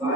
Bye.